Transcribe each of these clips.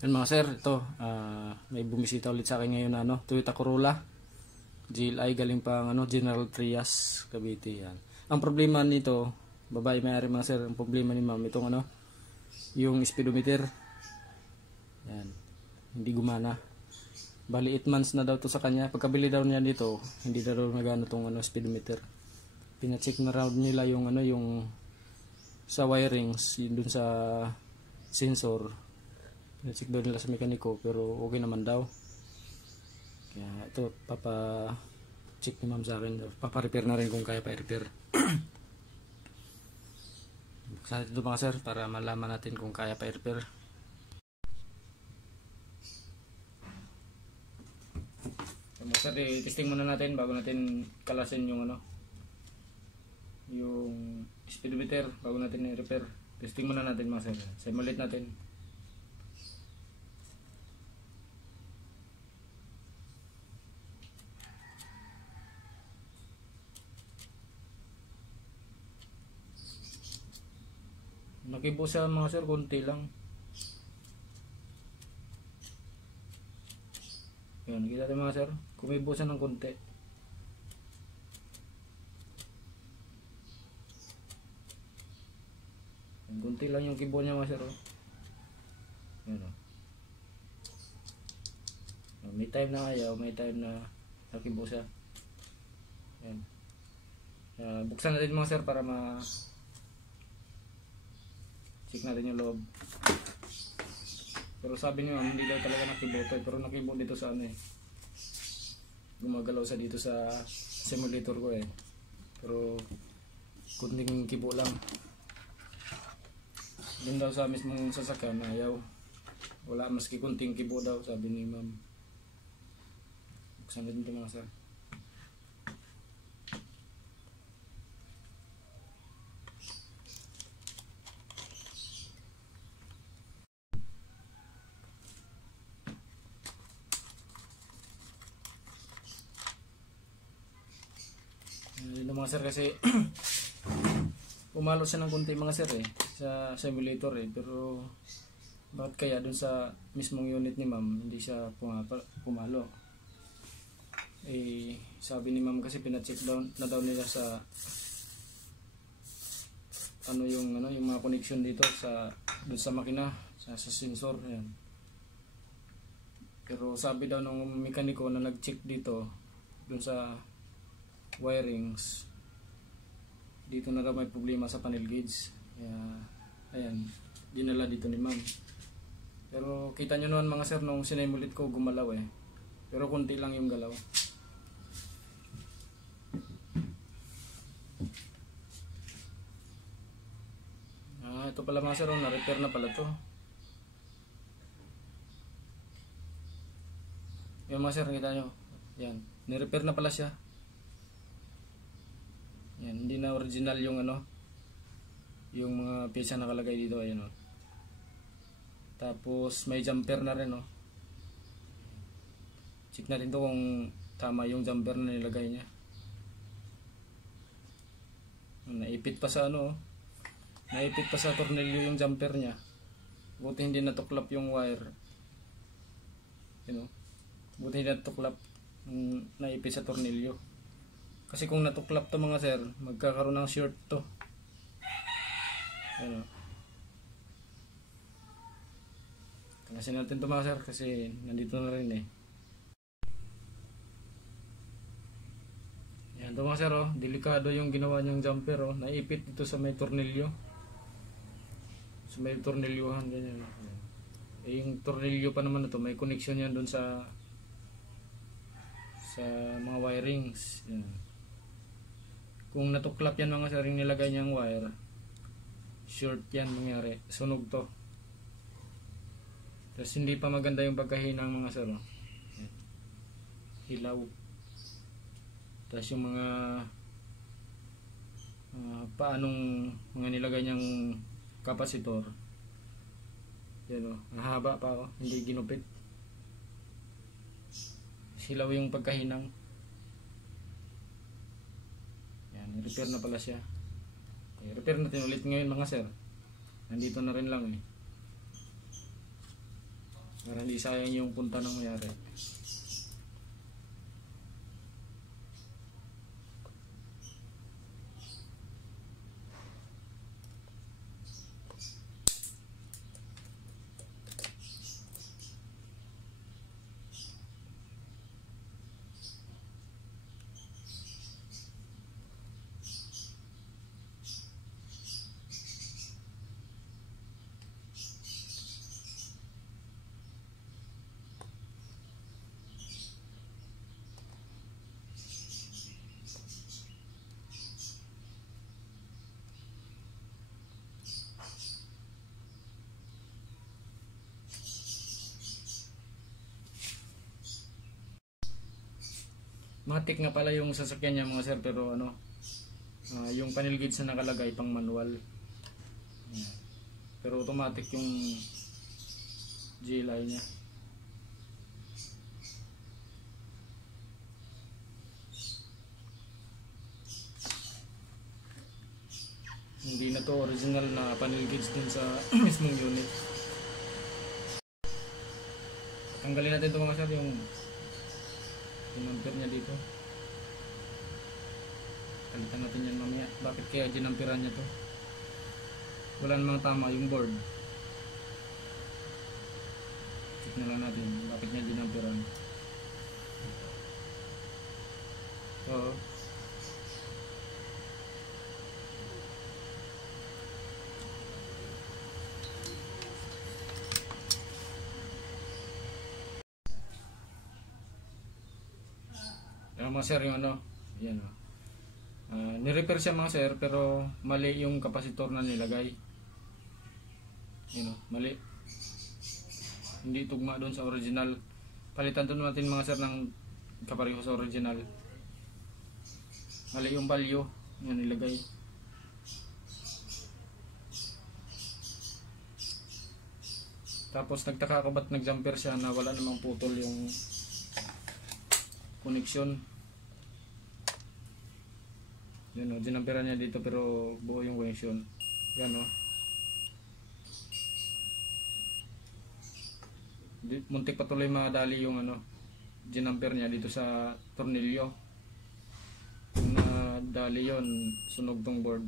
Yan mga sir, ito may bumisita ulit sa akin ngayon na Toyota Corolla GLI galing pang General Trias, Cavite. Yan. Ang problema nito, babae may-ari mga sir, ang problema ni ma'am itong yung speedometer. Yan. Hindi gumana. Bali 8 months na daw to sa kanya. Pagkabili daw niya dito, hindi daw nagano tong speedometer. Pina-check na raw nila yung yung sa wirings, yun dun sa sensor. Pina-check daw nila sa mekaniko pero okay naman daw. Kaya ito papa-check ni ma'am sa akin. Papa-repair na rin kung kaya pa i-repair. Buksan natin ito mga sir para malaman natin kung kaya pa i-repair. Mga sir, i-testing muna natin bago natin kalasin yung yung speedometer bago natin i-repair. Testing muna natin mga sir. Simulate natin. Nakibo sa mga sir, konti lang. Yan, kita natin mga sir. Kumibo siya ng konti. Konti lang yung kibo niya mga sir. Yan, may time na ayaw, may time na nakibo siya. Yan. Buksan natin mga sir para check natin yung loob. Pero sabi niyo hindi daw talaga nakibo to, pero nakibo dito sa gumagalaw sa dito sa simulator ko pero kunting kibo lang. Doon daw sa mismong sasakyan ayaw, wala maski kunting kibo daw sabi ni ma'am. Buksan natin ito mga sir. Yun mga sir kasi pumalo siya ng konti mga sir sa simulator pero bakit kaya dun sa mismong unit ni ma'am hindi siya pumalo. Sabi ni ma'am kasi pina-check na daw nila sa yung mga connection dito dun sa makina sa sensor. Ayan. Pero sabi daw ng mekaniko na nag-check dito dun sa wirings, dito na daw may problema sa panel gauge. Kaya ayan, dinala dito ni ma'am. Pero kita nyo naman mga sir, nung sinimulate ko gumalaw pero konti lang yung galaw. Ito pala mga sir, na-repair na pala to. Yan mga sir, kita nyo, yan, ni-repair na pala siya. Yan, hindi na original yung yung mga pyesa nakalagay dito, ayan Tapos may jumper na rin Check natin to kung tama yung jumper na nilagay niya. Naipit pa sa naipit pa sa tornilyo yung jumper niya. Buti hindi natuklap yung wire. Buti hindi natuklap naipit sa tornilyo. Kasi kung natuklap to mga sir, magkakaroon ng short to. Kalasin natin to mga sir kasi nandito na rin Yan to mga sir delikado yung ginawa niyang jumper naipit dito sa may tornilyo. Sa may tornilyohan ganyan. Yung tornilyo pa naman may connection yan doon sa mga wirings. Yan. Kung natuklap yan mga sir, yung nilagay niyang wire, short yan mangyari, sunog to. Tapos hindi pa maganda yung pagkahinang mga sir hilaw. Tapos yung mga paanong mga nilagay niyang kapasitor, yan mahaba pa hindi ginupit. Hilaw yung pagkahinang. I-repair na pala siya. I-repair natin ulit ngayon mga sir. Nandito na rin lang para hindi sayang yung punta ng mayari. Matik nga pala yung sasakyan niya mga sir, pero ano, yung panel gauge na nakalagay pang manual. Pero automatic yung GLI niya. Hindi na to original na panel gauge din sa mismong unit. Tanggalin natin ito mga sir, yung ampere niya dito. Palitan natin yan mamaya. Bakit kaya ginamperan niya to? Wala namang tama yung board. Check na lang natin bakit niya ginamperan. So, mga sir, yung ano, yan o. Ni-repair siya mga sir, pero mali yung kapasitor na nilagay. Yan o, mali. Hindi tugma doon sa original. Palitan doon natin mga sir ng kapareho sa original. Mali yung value na nilagay. Tapos nagtaka ako ba't nag-jumper siya na wala namang putol yung connection. Yan o, ginamperan niya dito pero buo yung connection. Yan o. Muntik patuloy madali yung ano, ginamper niya dito sa tornilyo. Kung nadali yon, sunog tong board.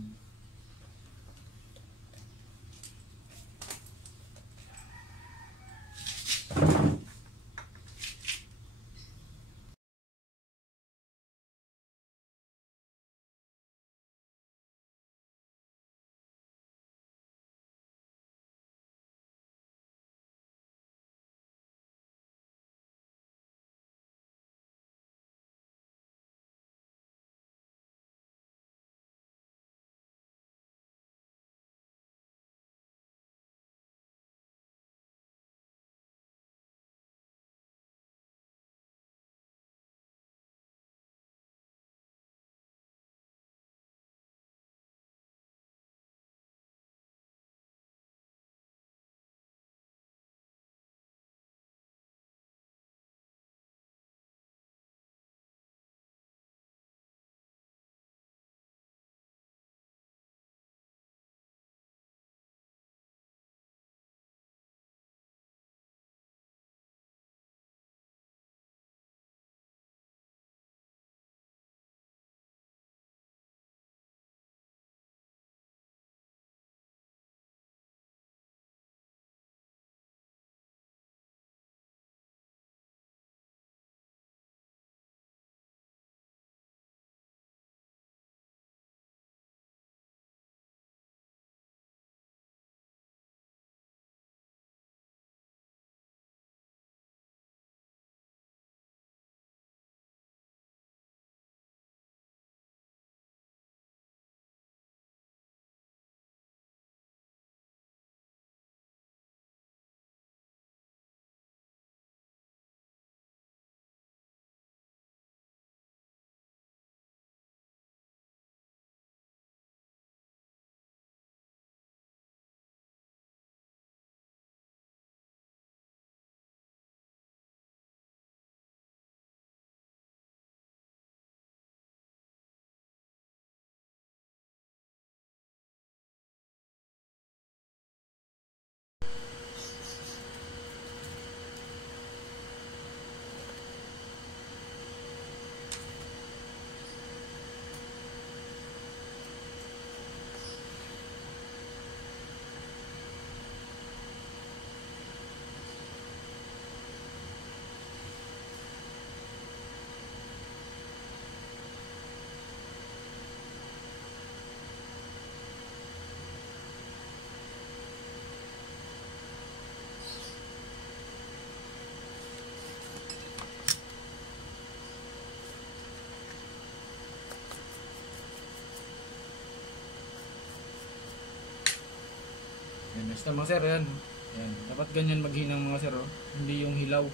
Basta mga sir, yan. Yan. Dapat ganyan maghinang mga sir, oh. Hindi yung hilaw.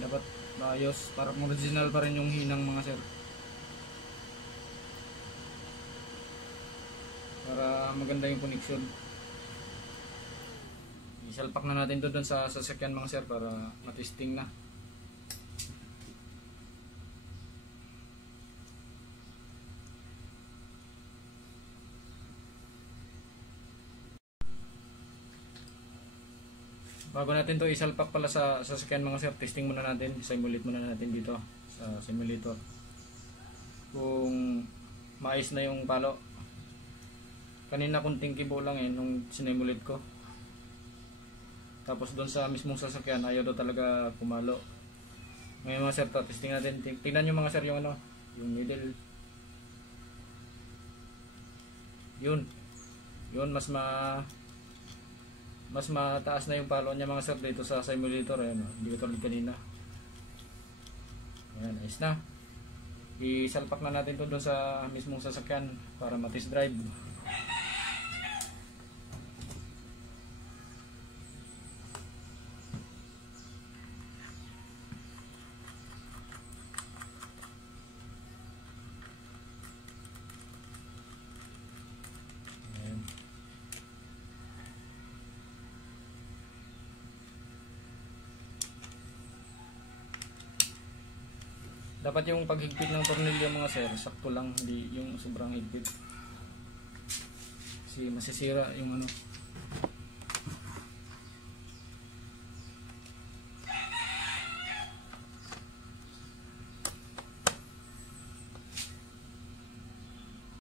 Dapat maayos. Parang original pa rin yung hinang mga sir. Para maganda yung connection. Isalpak na natin doon sa sasakyan mga sir para matesting na. Bago natin to isalpak pala sa sasakyan mga sir, testing muna natin, simulate muna natin dito sa simulator kung maayos na yung palo. Kanina kunting kibo lang nung sinimulate ko, tapos doon sa mismong sasakyan ayaw daw talaga pumalo. Ngayon mga sir, testing natin. Tingnan nyo mga sir yung yung middle, yun mas mataas na yung palo niya mga sir dito sa simulator. Ayan, hindi ko tulad kanina. Ayan, ayos na. Isalpak na natin to doon sa mismong sasakyan para matest drive. Dapat yung paghigpit ng tornilyo mga sir, sakto lang, hindi yung sobrang higpit. Kasi masisira yung